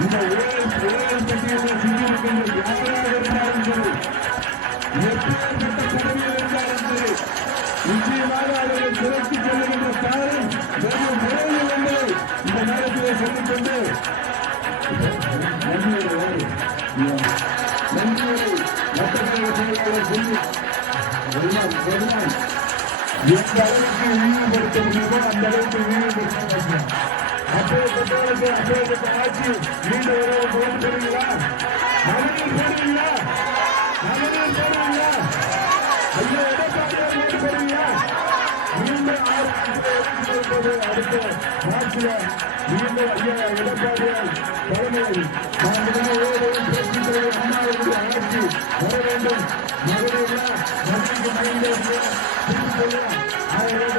இந்த ஊழல் ஊழல் பட்டியலில் சிக்கியிருக்கின்ற யாராக இருந்தாலும் சரி நிச்சயமாக அவர்களை செல்லுகின்ற ஸ்டாலின் வெறும் முறையில் என்பதை இந்த நேரத்திலே சொல்லிக் கொண்டு நன்றியோடு செயலாளர் சொல்லி எல்லாம் எல்லாம் எந்த அளவுக்கு முடியுமோ அந்த அளவுக்கு அப்பேற்பட்டவர்களுக்கு அப்பேற்பட்ட ஆட்சி மீண்டும் உறவு போகிறீங்களா மகளிர் ஆட்சியை போது அடுத்த மார்ச்சில் மீண்டும் ஐயா எடப்பாடியார் தலைமையில் நாம் ஓடும் பேசுகிறது அம்மாவுடைய ஆட்சி வர வேண்டும். மகளிரா மகளிருக்கு மகிழ்ந்த திருப்பி சொல்ல ஆயிரம்